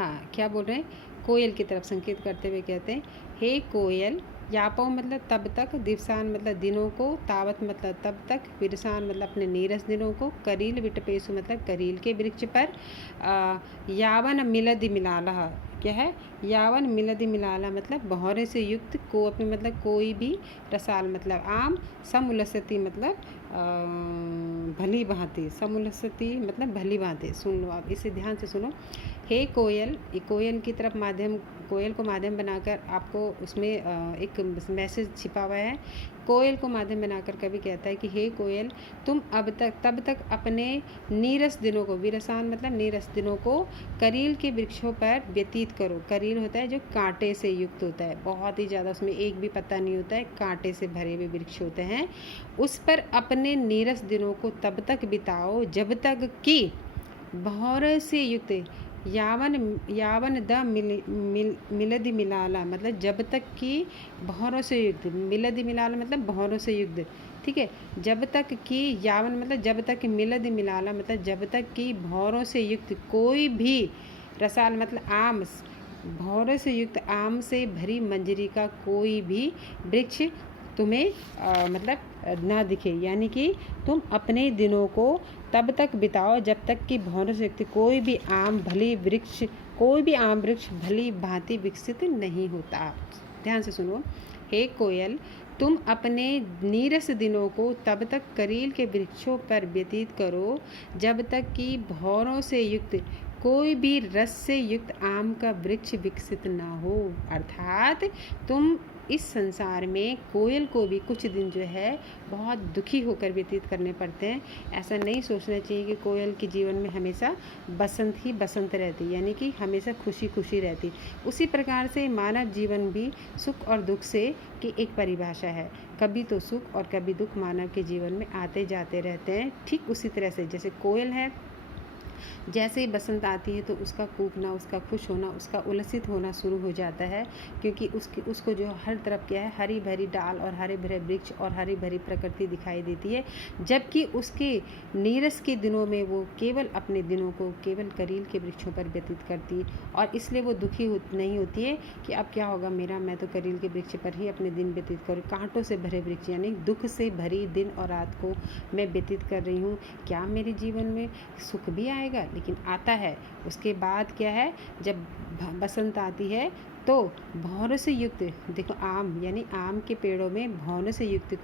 हाँ, क्या बोल रहे हैं, कोयल की तरफ संकेत करते हुए कहते हैं, हे कोयल, यापो मतलब तब तक, दिवसान मतलब दिनों को, तावत मतलब तब तक, विरसान मतलब अपने नीरस दिनों को, करील विटपेसु मतलब करील के वृक्ष पर, यावन मिलदि मिलाला, क्या है, यावन मिलदि मिलाला मतलब भौरे से युक्त, को अपने मतलब कोई भी, रसाल मतलब आम, समुलसती मतलब भली भांति, समुलसती मतलब भली भांति। सुन लो, आप इसे ध्यान से सुनो। हे कोयल, कोयल की तरफ माध्यम, कोयल को माध्यम बनाकर आपको उसमें एक मैसेज छिपा हुआ है। कोयल को माध्यम बनाकर कवि कहता है कि हे कोयल, तुम अब तक तब तक अपने नीरस दिनों को, विरसान मतलब नीरस दिनों को, करील के वृक्षों पर व्यतीत करो। करील होता है जो कांटे से युक्त होता है, बहुत ही ज़्यादा, उसमें एक भी पत्ता नहीं होता है, कांटे से भरे हुए वृक्ष होते हैं। उस पर अपने नीरस दिनों को तब तक बिताओ जब तक कि भौरे से युक्त, यावन यावन द मिलदि मिलाला मतलब जब तक कि भौरों से युक्त, मिलदि मिलाला मतलब भौरों से युक्त, ठीक है। जब तक कि, यावन मतलब जब तक कि, मिलदि मिलाला मतलब जब तक कि भौरों से युक्त कोई भी, रसाल मतलब आम, भौरों से युक्त आम से भरी मंजरी का कोई भी वृक्ष तुम्हें मतलब ना दिखे, यानी कि तुम अपने दिनों को तब तक बिताओ जब तक कि भौरों से युक्त कोई भी आम भली वृक्ष, कोई भी आम वृक्ष भली भांति विकसित नहीं होता। ध्यान से सुनो। हे कोयल, तुम अपने नीरस दिनों को तब तक करील के वृक्षों पर व्यतीत करो जब तक कि भौरों से युक्त कोई भी रस से युक्त आम का वृक्ष विकसित ना हो। अर्थात तुम इस संसार में, कोयल को भी कुछ दिन जो है बहुत दुखी होकर व्यतीत करने पड़ते हैं। ऐसा नहीं सोचना चाहिए कि कोयल के जीवन में हमेशा बसंत ही बसंत रहती, यानी कि हमेशा खुशी खुशी रहती। उसी प्रकार से मानव जीवन भी सुख और दुख से की एक परिभाषा है। कभी तो सुख और कभी दुख मानव के जीवन में आते जाते रहते हैं। ठीक उसी तरह से जैसे कोयल है, जैसे ही बसंत आती है तो उसका कूकना, उसका खुश होना, उसका उल्लसित होना शुरू हो जाता है, क्योंकि उसको जो हर तरफ क्या है, हरी भरी डाल और हरे भरे वृक्ष और हरी भरी प्रकृति दिखाई देती है। जबकि उसके नीरस के दिनों में वो केवल अपने दिनों को केवल करील के वृक्षों पर व्यतीत करती, और इसलिए वो दुखी नहीं होती है कि अब क्या होगा मेरा, मैं तो करील के वृक्ष पर ही अपने दिन व्यतीत करूँ। कांटों से भरे वृक्ष यानी दुख से भरी दिन और रात को मैं व्यतीत कर रही हूँ। क्या मेरे जीवन में सुख भी आएगा? लेकिन आता है। उसके बाद क्या है, जब बसंत आती है तो भौरों से युक्त, देखो आम यानी आम के पेड़ों में भौरों से युक्त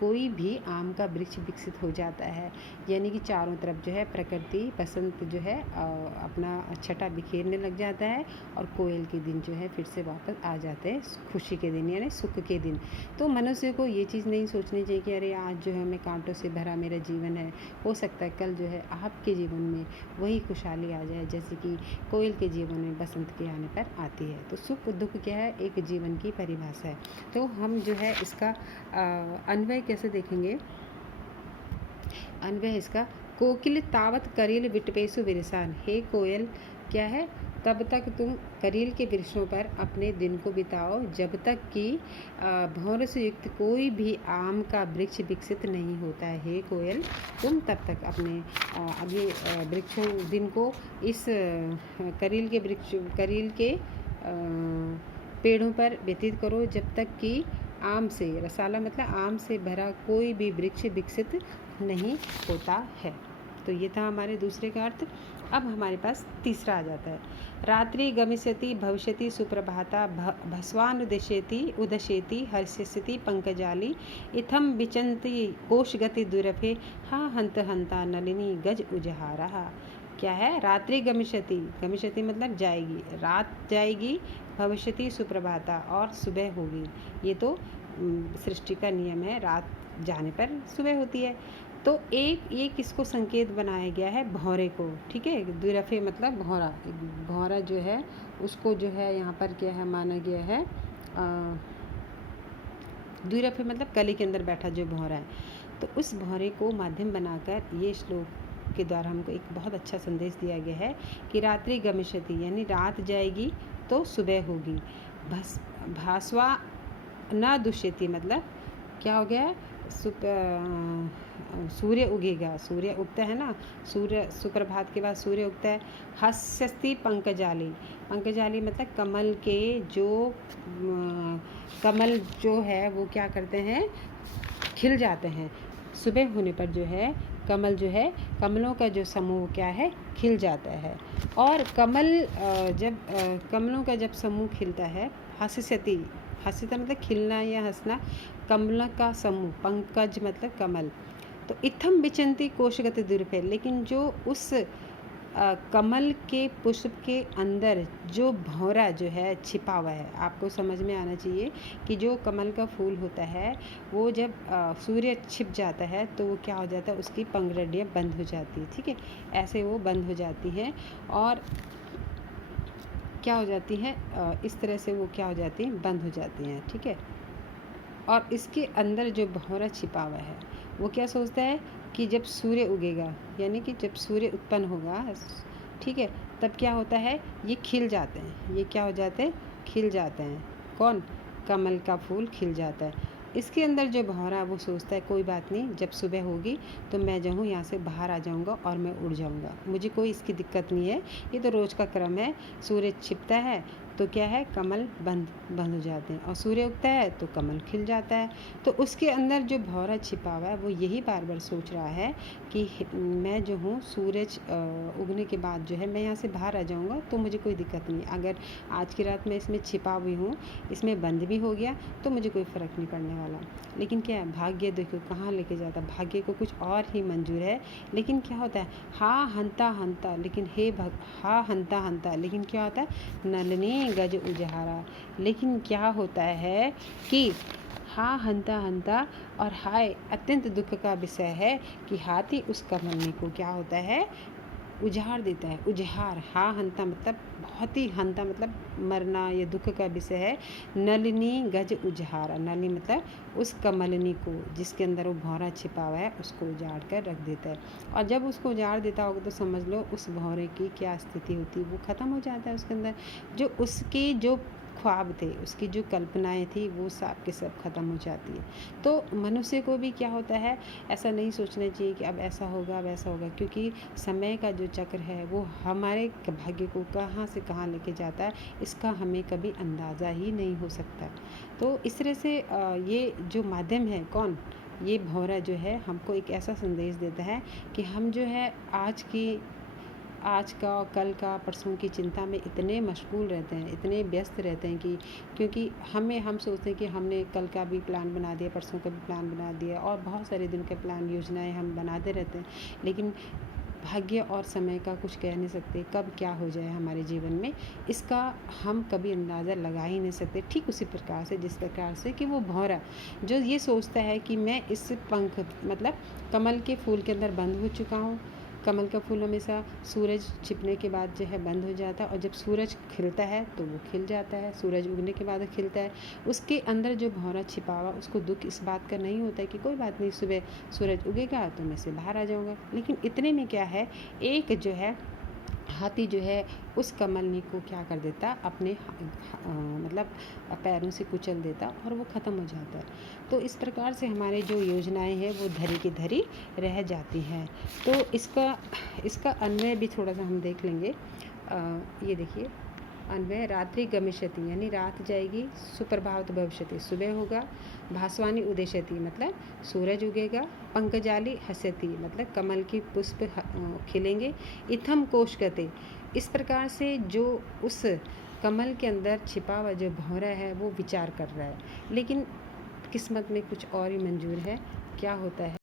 कोई भी आम का वृक्ष विकसित हो जाता है, यानी कि चारों तरफ जो है प्रकृति, बसंत जो है अपना छटा बिखेरने लग जाता है, और कोयल के दिन जो है फिर से वापस आ जाते हैं, खुशी के दिन यानी सुख के दिन। तो मनुष्य को ये चीज़ नहीं सोचनी चाहिए कि अरे आज जो है मैं कांटों से भरा मेरा जीवन है, हो सकता है कल जो है आपके जीवन में वही खुशहाली आ जाए जैसे कि कोयल के जीवन में बसंत के आने पर आती है। तो सुख दुख क्या है, एक जीवन की परिभाषा है। तो हम जो है इसका अन्वय कैसे देखेंगे, अन्वय इसका, कोकिल तावत करील विटपेसु विरसान, हे कोयल क्या है, तब तक तुम करील के वृक्षों पर अपने दिन को बिताओ जब तक कि भौर से युक्त कोई भी आम का वृक्ष विकसित नहीं होता है। हे कोयल, तुम तब तक अपने अभी वृक्षों दिन को इस करील के पेड़ों पर व्यतीत करो जब तक कि आम से, रसाला मतलब आम से भरा कोई भी वृक्ष विकसित नहीं होता है। तो ये था हमारे दूसरे का अर्थ। अब हमारे पास तीसरा आ जाता है, रात्रि गमिष्यति भविष्यति सुप्रभाता उदशेति हर्ष्यति पंकजाली इत्थम विचंति कोशगति दुरभे हा हंत हंता नलिनी गज उजहारा। क्या है, रात्रि गमिष्यति मतलब जाएगी, रात जाएगी, भविष्यति सुप्रभाता और सुबह होगी। ये तो सृष्टि का नियम है, रात जाने पर सुबह होती है। तो ये किसको संकेत बनाया गया है, भौरे को, ठीक है। दुरफे मतलब भौरा जो है उसको जो है यहाँ पर क्या है माना गया है, दुरफे मतलब कली के अंदर बैठा जो भौरा है। तो उस भौरे को माध्यम बनाकर ये श्लोक के द्वारा हमको एक बहुत अच्छा संदेश दिया गया है कि रात्रि गमिष्यति यानी रात जाएगी तो सुबह होगी, भास्वा न दुष्यति मतलब क्या हो गया, सूर्य उगेगा, सूर्य उगता है ना, सूर्य सुप्रभात के बाद सूर्य उगता है। हस्यस्ति पंकजाली, पंकजाली मतलब कमल के जो कमल जो है वो क्या करते हैं, खिल जाते हैं। सुबह होने पर जो है कमल जो है, कमलों का जो समूह क्या है, खिल जाता है। और कमल जब कमलों का जब समूह खिलता है, हस्यति, हस्यता मतलब खिलना या हंसना, कमल का समूह, पंकज मतलब कमल। तो इत्थम विचंती कोशगत दुर्पे, लेकिन जो उस कमल के पुष्प के अंदर जो भौरा जो है छिपा हुआ है, आपको समझ में आना चाहिए कि जो कमल का फूल होता है वो जब सूर्य छिप जाता है तो वो क्या हो जाता है, उसकी पंखुड़ियाँ बंद हो जाती है। ठीक है, ऐसे वो बंद हो जाती हैं और क्या हो जाती है, इस तरह से वो क्या हो जाती हैं, बंद हो जाती हैं। ठीक है, और इसके अंदर जो भौरा छिपा हुआ है वो क्या सोचता है कि जब सूर्य उगेगा, यानी कि जब सूर्य उत्पन्न होगा, ठीक है, तब क्या होता है, ये खिल जाते हैं। ये क्या हो जाते हैं, खिल जाते हैं। कौन, कमल का फूल खिल जाता है। इसके अंदर जो भौरा है वो सोचता है कोई बात नहीं, जब सुबह होगी तो मैं जो हूँ यहाँ से बाहर आ जाऊँगा और मैं उड़ जाऊँगा, मुझे कोई इसकी दिक्कत नहीं है, ये तो रोज़ का क्रम है। सूर्य छिपता है तो क्या है, कमल बंद हो जाते हैं, और सूर्य उगता है तो कमल खिल जाता है। तो उसके अंदर जो भौरा छिपा हुआ है वो यही बार बार सोच रहा है कि मैं जो हूँ सूरज उगने के बाद जो है मैं यहाँ से बाहर आ जाऊँगा तो मुझे कोई दिक्कत नहीं। अगर आज की रात मैं इसमें छिपा हुई हूँ, इसमें बंद भी हो गया तो मुझे कोई फ़र्क नहीं पड़ने वाला। लेकिन क्या है, भाग्य देखो कहाँ लेके जाता है, भाग्य को कुछ और ही मंजूर है। लेकिन क्या होता है, हाँ हंता हंता, लेकिन हाँ हंता हंता, लेकिन क्या होता है, नलिनी गज उजहारा। लेकिन क्या होता है कि हाँ हंता हंता, और हाय अत्यंत दुख का विषय है कि हाथी उस कमलनी को क्या होता है, उजाड़ देता है। उजहार, हाँ हंता मतलब बहुत ही, हंता मतलब मरना, ये दुख का विषय है। नलिनी गज उजहारा, नलिनी मतलब उस कमलनी को जिसके अंदर वो भौरा छिपा हुआ है उसको उजाड़ कर रख देता है। और जब उसको उजाड़ देता होगा तो समझ लो उस भौरे की क्या स्थिति होती है, वो ख़त्म हो जाता है। उसके अंदर जो उसके जो ख्वाब थे, उसकी जो कल्पनाएं थी, वो सब के सब ख़त्म हो जाती है। तो मनुष्य को भी क्या होता है, ऐसा नहीं सोचना चाहिए कि अब ऐसा होगा अब ऐसा होगा, क्योंकि समय का जो चक्र है वो हमारे भाग्य को कहाँ से कहाँ लेके जाता है इसका हमें कभी अंदाज़ा ही नहीं हो सकता। तो इस तरह से ये जो माध्यम है, कौन, ये भौरा जो है हमको एक ऐसा संदेश देता है कि हम जो है आज का कल का परसों की चिंता में इतने मशगूल रहते हैं, इतने व्यस्त रहते हैं कि क्योंकि हम सोचते हैं कि हमने कल का भी प्लान बना दिया, परसों का भी प्लान बना दिया, और बहुत सारे दिन के प्लान योजनाएं हम बनाते रहते हैं। लेकिन भाग्य और समय का कुछ कह नहीं सकते, कब क्या हो जाए हमारे जीवन में इसका हम कभी अंदाज़ा लगा ही नहीं सकते। ठीक उसी प्रकार से जिस प्रकार से कि वो भौरा जो ये सोचता है कि मैं इस पंख मतलब कमल के फूल के अंदर बंद हो चुका हूँ। कमल का फूल हमेशा सूरज छिपने के बाद जो है बंद हो जाता है, और जब सूरज खिलता है तो वो खिल जाता है, सूरज उगने के बाद खिलता है। उसके अंदर जो भौरा छिपा हुआ उसको दुख इस बात का नहीं होता है कि कोई बात नहीं, सुबह सूरज उगेगा तो मैं से बाहर आ जाऊँगा। लेकिन इतने में क्या है, एक जो है हाथी जो है उस कमलनी को क्या कर देता, अपने मतलब पैरों से कुचल देता और वो ख़त्म हो जाता है। तो इस प्रकार से हमारे जो योजनाएं हैं वो धरी की धरी रह जाती हैं। तो इसका अन्वय भी थोड़ा सा हम देख लेंगे। ये देखिए अन्वय, रात्रि गमिष्यति यानी रात जाएगी, सुप्रभात भविष्यति सुबह होगा, भास्वानी उदेशति मतलब सूरज उगेगा, पंकजाली हस्यति मतलब कमल की पुष्प खिलेंगे, इत्थम कोशगते इस प्रकार से जो उस कमल के अंदर छिपा हुआ जो भौरा है वो विचार कर रहा है, लेकिन किस्मत में कुछ और ही मंजूर है। क्या होता है